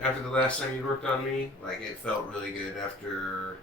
After the last time you worked on me, like it felt really good after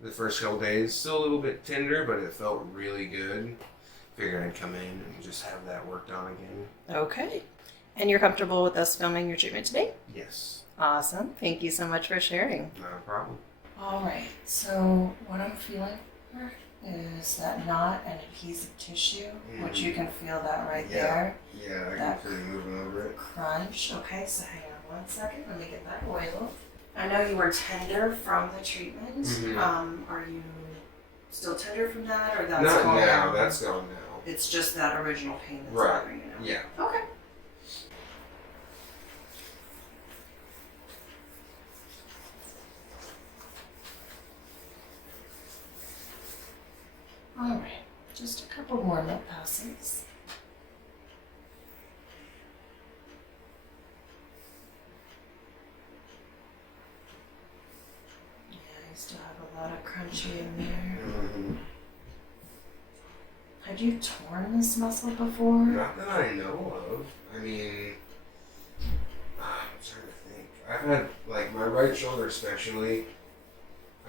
the first couple days. Still a little bit tender, but it felt really good. Figured I'd come in and just have that worked on again. Okay. And you're comfortable with us filming your treatment today? Yes. Awesome. Thank you so much for sharing. Not a problem. All right. So what I'm feeling here is that knot and adhesive tissue, which you can feel that right there. Yeah, I can feel you moving over it. Crunch. Okay, so hang on one second. Let me get that oil. I know you were tender from the treatment. Mm-hmm. Are you still tender from that, or that's Not gone now. now? That's gone now. It's just that original pain that's Right. bothering you now. Yeah. Okay. All right. Just a couple more lip passes. Yeah, you still have a lot of crunchy in there. Mm-hmm. Had you torn this muscle before? Not that I know of. I mean, I'm trying to think. I've had, like, my right shoulder especially,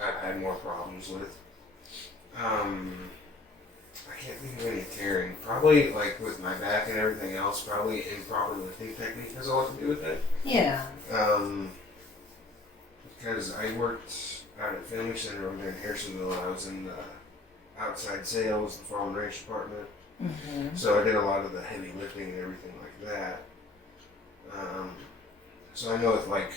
I've had more problems with. I can't think of any tearing. Probably, like, with my back and everything else, probably improper lifting technique has a lot to do with it. Yeah. Because I worked out at Family Center over there in Harrisonville. I was in the outside sales, the farm and ranch department. Mm-hmm. So I did a lot of the heavy lifting and everything like that. So I know with like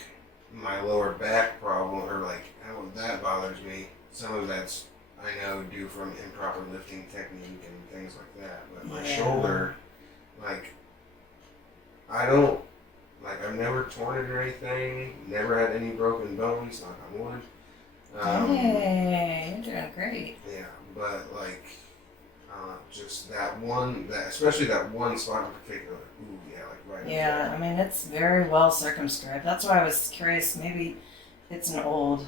my lower back problem or like how that bothers me, some of that's I know due from improper lifting technique and things like that. But my shoulder, like I've never torn it or anything, never had any broken bones, knock on wood. Hey, you're doing great. Yeah, but like, just especially that one spot in particular. Ooh, yeah, like right. Yeah, I mean, it's very well circumscribed. That's why I was curious. Maybe it's an old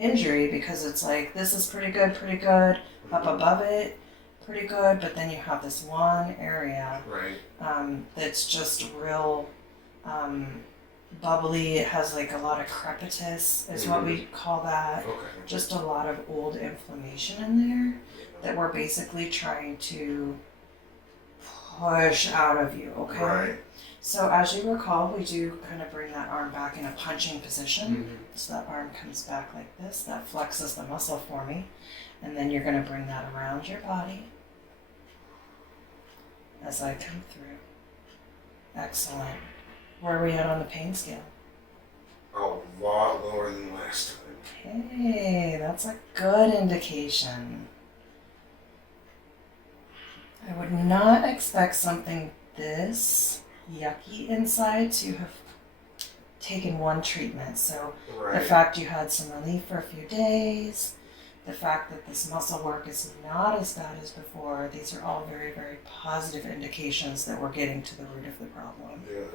injury because it's like, this is pretty good, up above it, pretty good, but then you have this one area that's just real bubbly. It has like a lot of crepitus is what we call that. Okay. Just a lot of old inflammation in there that we're basically trying to push out of you, okay? Right. So as you recall, we do kind of bring that arm back in a punching position. Mm-hmm. So that arm comes back like this. That flexes the muscle for me. And then you're going to bring that around your body as I come through. Excellent. Where are we at on the pain scale? A lot lower than last time. Hey, that's a good indication. I would not expect something this yucky inside to have taken one treatment. So the fact you had some relief for a few days, the fact that this muscle work is not as bad as before, these are all very, very positive indications that we're getting to the root of the problem. Good.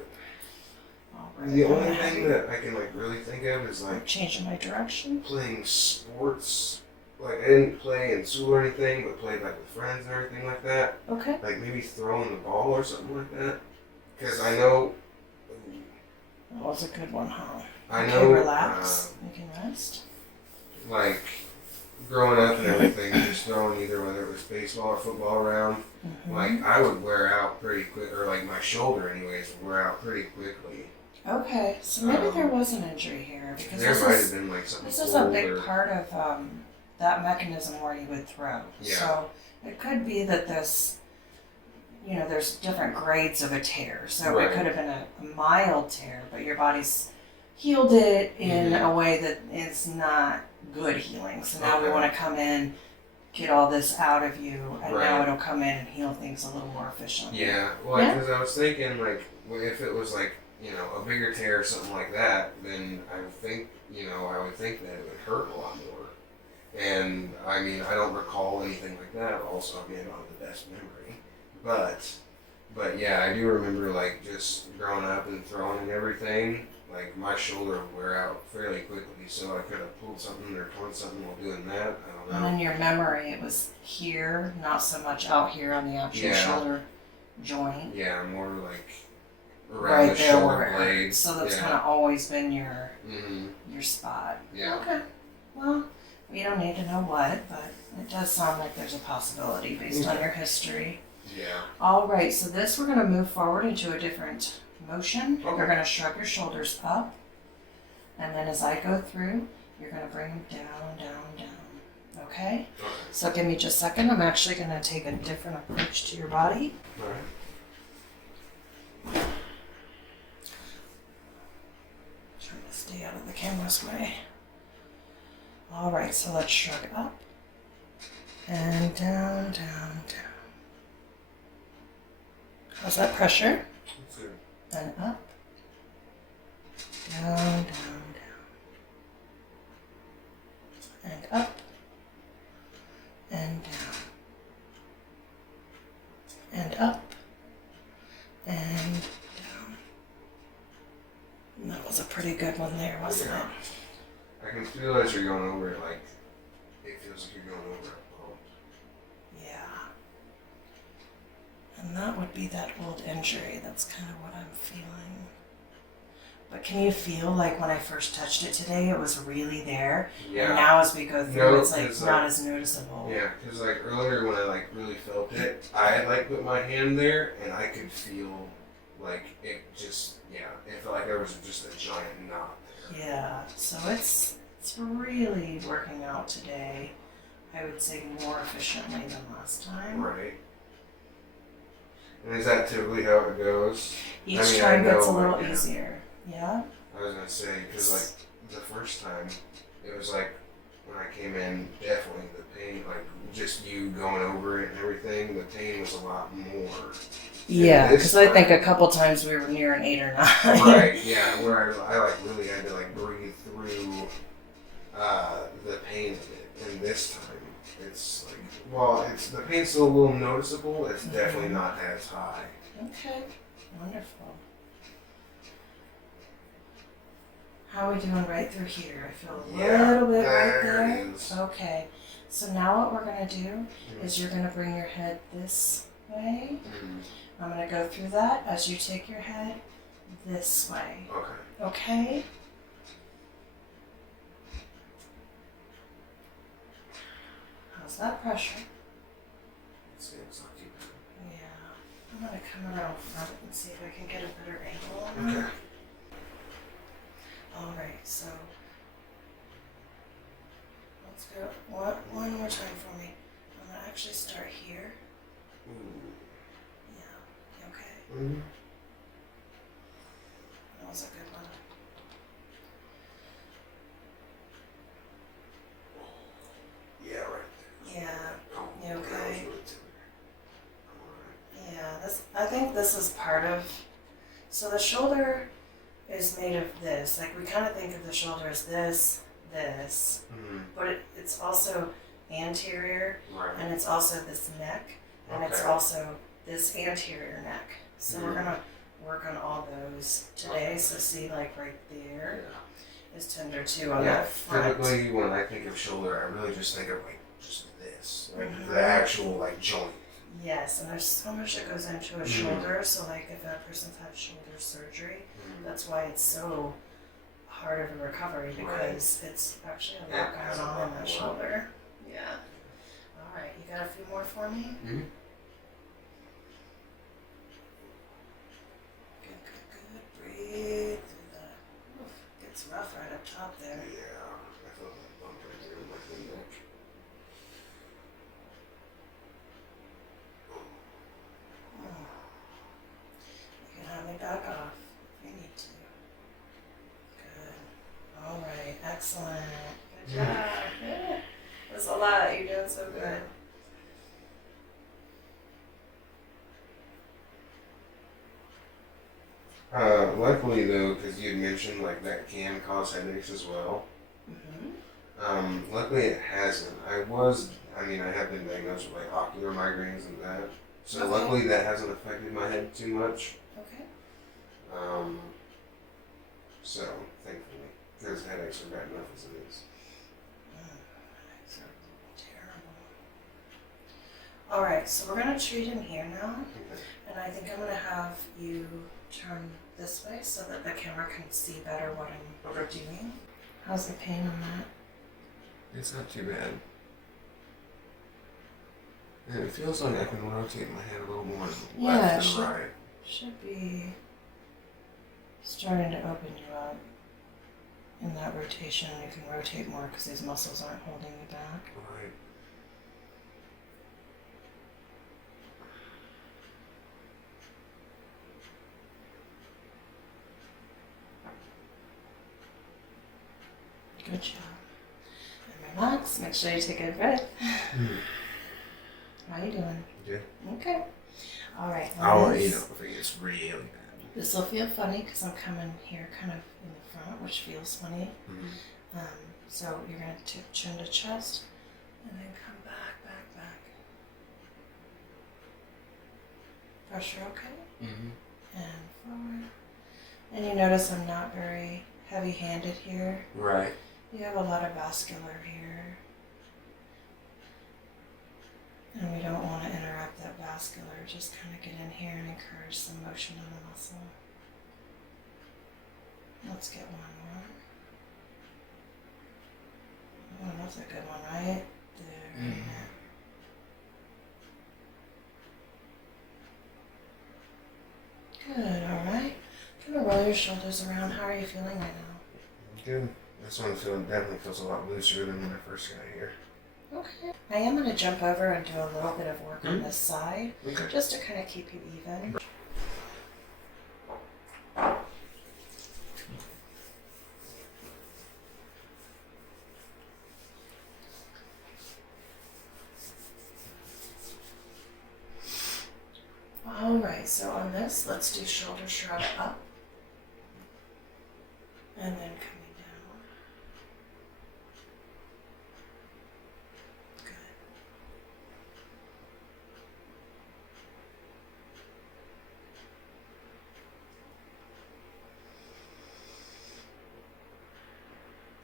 Right. The only thing that I can like really think of is like changing my direction. Playing sports. Like I didn't play in school or anything, but played like with friends and everything like that. Okay. Like maybe throwing the ball or something like that. Because I know. That was a good one, huh? I okay, know. Relax. You can rest. Like growing up and everything, just throwing either whether it was baseball or football around. Mm-hmm. Like I would wear out pretty quick, or like my shoulder, anyways, would wear out pretty quickly. Okay, so maybe there was an injury here because there might have been like something. This is a big part of that mechanism where you would throw. Yeah. So it could be that this, there's different grades of a tear. So it could have been a mild tear, but your body's healed it in a way that is not good healing. So now we want to come in, get all this out of you, and now it'll come in and heal things a little more efficiently. Yeah, well, because I was thinking like if it was like a bigger tear or something like that, then I would think that it would hurt a lot more. And I mean, I don't recall anything like that. Also, again, not the best memory, but yeah, I do remember like just growing up and throwing and everything. Like my shoulder would wear out fairly quickly, so I could have pulled something or torn something while doing that. I don't know. And in your memory, it was here, not so much out here on the actual shoulder joint. Yeah, more like around right the there where shoulder it blade. hurts. So that's Yeah. kind of always been your Mm-hmm. spot. Yeah. Okay. Well, we don't need to know what, but it does sound like there's a possibility based on your history. Yeah. All right. So this we're going to move forward into a different motion. Okay. You're going to shrug your shoulders up, and then as I go through, you're going to bring them down, down, down. Okay? Okay. So give me just a second. I'm actually going to take a different approach to your body. All right. Trying to stay out of the camera's way. All right, so let's shrug up and down, down, down. How's that pressure? That's good. And up, down, down, down, and up, and down, and up, and down. And that was a pretty good one there, wasn't it? I can feel as you're going over it, like, it feels like you're going over a pump. Yeah. And that would be that old injury. That's kind of what I'm feeling. But can you feel like when I first touched it today, it was really there? Yeah. And now as we go through, No, it's like it's not like- as noticeable. Yeah, because like earlier when I like really felt it, I had like put my hand there and I could feel like it just, yeah, it felt like there was just a giant knot there. Yeah. So it's really working out today. I would say more efficiently than last time. Right. And is that typically how it goes? Each I mean, time I know, gets a little yeah. easier. Yeah. I was gonna say, because like the first time, it was like when I came in, definitely the pain, like just you going over it and everything, the pain was a lot more. Yeah, this because I think a time- couple times we were near an 8 or 9. Right, yeah, where I like really had to like breathe through the pain of it. And this time, it's like, well, it's the pain's still a little noticeable. It's definitely not as high. Okay, wonderful. How are we doing right through here? I feel a Yeah, little bit right there there. it is. Okay, so now what we're going to do is you're going to bring your head this way. Mm, I'm going to go through that as you take your head this way. okay. Okay? How's that pressure? Let's see, it's not too bad. Yeah. I'm going to come around front and see if I can get a better angle on Okay. that. All right, so let's go one more time for me. I'm gonna actually start here. Ooh. Yeah. You okay? Mm-hmm. That was a good one. Yeah, right there. Yeah. Oh, You that was okay? really tender. Alright. Yeah. I think this is part of. So the shoulder is made of this. Like we kind of think of the shoulder as this, Mm-hmm. but it's also anterior, Right. and it's also this neck, and it's Okay. also this anterior neck. So we're Mhm. gonna work on all those today. Okay. So see, like right there Yeah. is tender too on Yeah, that front. typically when I think of shoulder, I really just think of like just this, like Mhm. the actual like joint. Yes, and there's so much that goes into a Mhm. shoulder. So like if a person's had shoulder surgery, that's why it's so hard of a recovery because it's actually a lot Yeah, it has going a on lot in that more. shoulder. Yeah. All right, you got a few more for me? Mm-hmm. Good, good, good. Breathe through the. Oof, gets rough right up top there. Yeah, I felt that bump right there in my neck. You can have me back off if you need to. Good. All right. Excellent. Good job. Yeah. That's a lot. You're doing so good. Luckily though, because you had mentioned like that can cause headaches as well. Mm-hmm. Luckily it hasn't. I have been diagnosed with like ocular migraines and that. So Okay. luckily that hasn't affected my head too much. Okay. So thankfully, because headaches are bad enough as it is. Headaches are terrible. All right. So we're gonna treat in here now, Okay. and I think I'm gonna have you turn this way so that the camera can see better what I'm Okay. doing. How's the pain on that? It's not too bad. And it feels like I can rotate my head a little more left than right. Should be starting to open you up in that rotation. You can rotate more because these muscles aren't holding you back. Right. Good job. And relax. Make sure you take a breath. How you doing? Good. Okay. All right. I'll let you know if it gets really bad. This will feel funny because I'm coming here kind of in the front, which feels funny. Mm-hmm. So you're going to chin to chest and then come back. Pressure okay? Mm-hmm. And forward. And you notice I'm not very heavy-handed here. Right. You have a lot of vascular here. And we don't want to interrupt that vascular. Just kind of get in here and encourage some motion in the muscle. Let's get one more. Oh, that's a good one, right? There. Mm-hmm. Good, alright. Kind of roll your shoulders around. How are you feeling right now? Good. This one definitely feels a lot looser than when I first got here. Okay. I am going to jump over and do a little bit of work on this side, Okay. just to kind of keep you even. Alright, so on this, let's do shoulder shrug up. And then coming down. Good.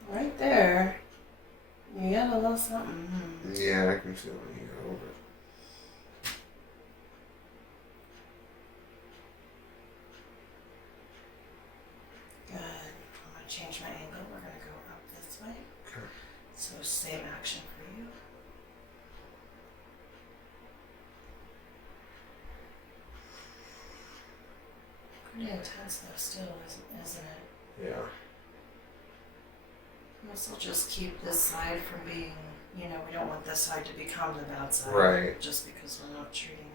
Right there. You got a little something. Yeah, I can feel it here a little bit. Good. I'm going to change my angle. We're going to go up this way. Okay. So same action for you. Pretty intense though still, isn't it? Yeah. This will just keep this side from being, we don't want this side to become the bad side. Right. Just because we're not treating.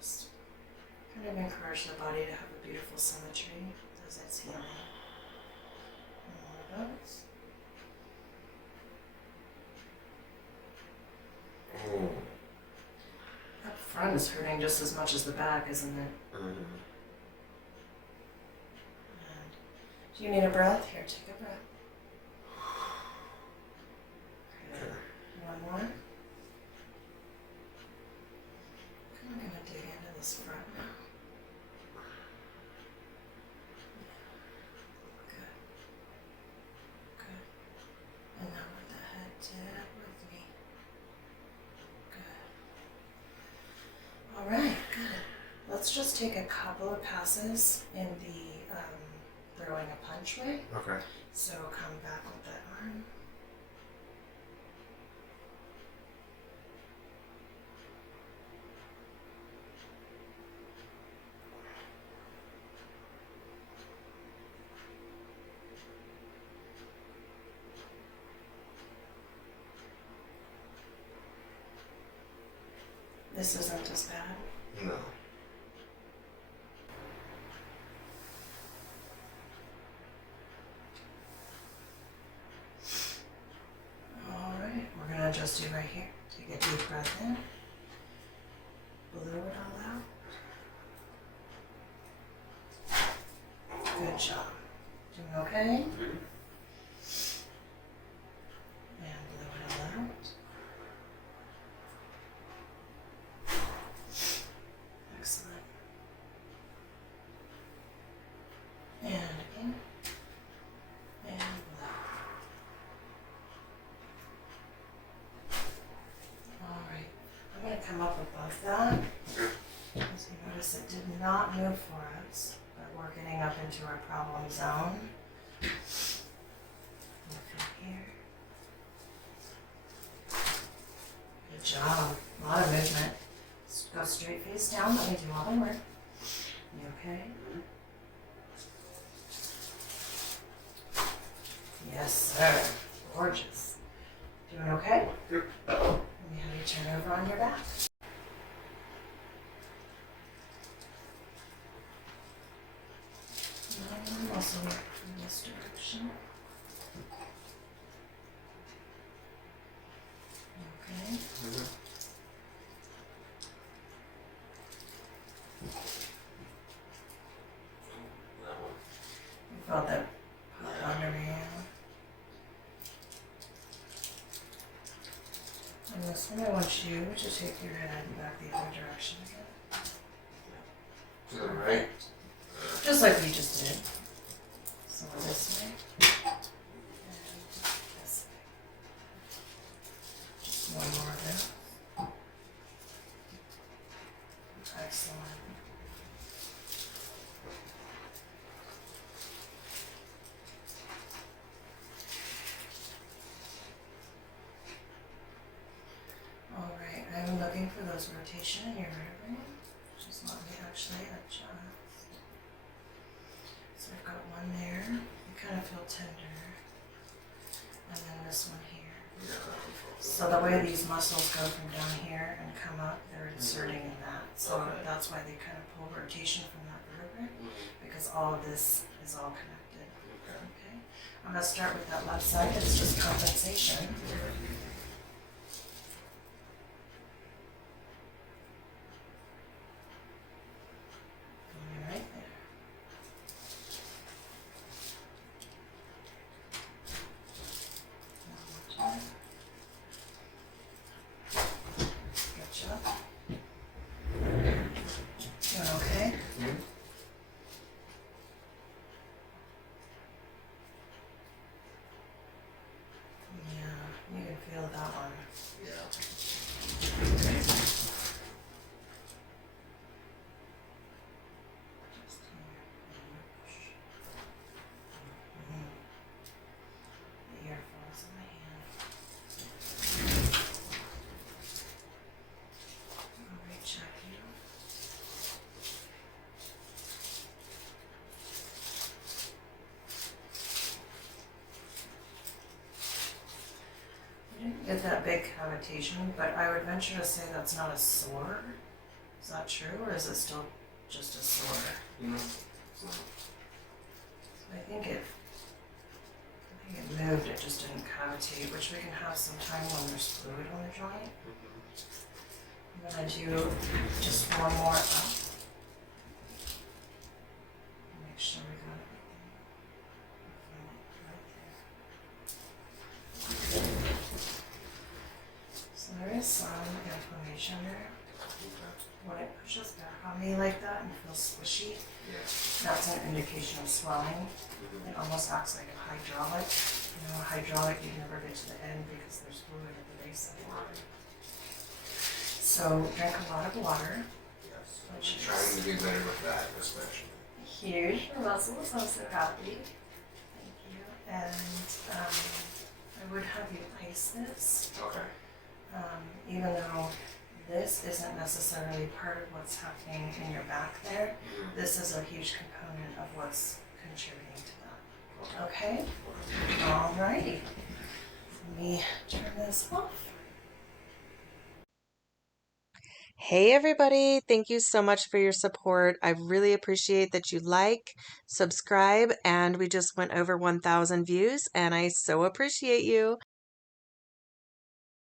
Just kind of encourage the body to have a beautiful symmetry as it's healing. And one of those. Oh. That front is hurting just as much as the back, isn't it? Mm-hmm. And do you need a breath? Here, take a breath. Okay. One more. I'm going to dig into this front now. Good. Good. And now let the head tip with me. Good. Alright, good. Let's just take a couple of passes in the throwing a punch way. Okay. So come back with that arm. This isn't as bad. No. Alright, we're going to just do right here. Take a deep breath in. Blow it all out. Good job. Doing okay? And blow it all out. Excellent. And in. And blow. Alright, I'm going to come up above that. As you notice, it did not move forward. Here. Good job. A lot of movement. Go straight face down. Let me do all the work. You okay? Yes, sir. Gorgeous. Doing okay? Yep. Let me have you turn over on your back. Also in this direction. Okay. You felt that pop under me. And this one, I want you to take your head back the other direction again. To the right. Just like we just did. So this way. And this way. Just one more there. Excellent. All right, I'm looking for those rotation in your vertebrae. Just let me actually adjust. So I've got one there. You kind of feel tender. And then this one here. So the way these muscles go from down here and come up, they're inserting in that. So that's why they kind of pull rotation from that vertebrae, because all of this is all connected. Okay. I'm going to start with that left side. It's just compensation. Right there. Good job. Doing okay? Yeah, you can feel that one. Just here. The ear falls in my hand. I'll recheck you. You didn't get that big cavitation, but I would venture to say that's not a sore. Is that true, or is it still just a sore? No. I think it moved, it just didn't cavitate, which we can have some time when there's fluid on the joint. I'm gonna do just one more up. Make sure we got everything. Right there. So there is some inflammation there. When it pushes back on me like that and feels squishy, that's an indication of swelling. It almost acts like a hydraulic. You know, a hydraulic, you never get to the end because there's fluid at the base of it. So drink a lot of water. Yes. I'm trying to do better with that, especially. Huge for muscles. I'm so happy. Thank you. And I would have you ice this. Okay. Even though this isn't necessarily part of what's happening in your back there, this is a huge component of what's contributing to that. Okay? Alrighty. Let me turn this off. Hey everybody, thank you so much for your support. I really appreciate that you like, subscribe, and we just went over 1,000 views, and I so appreciate you.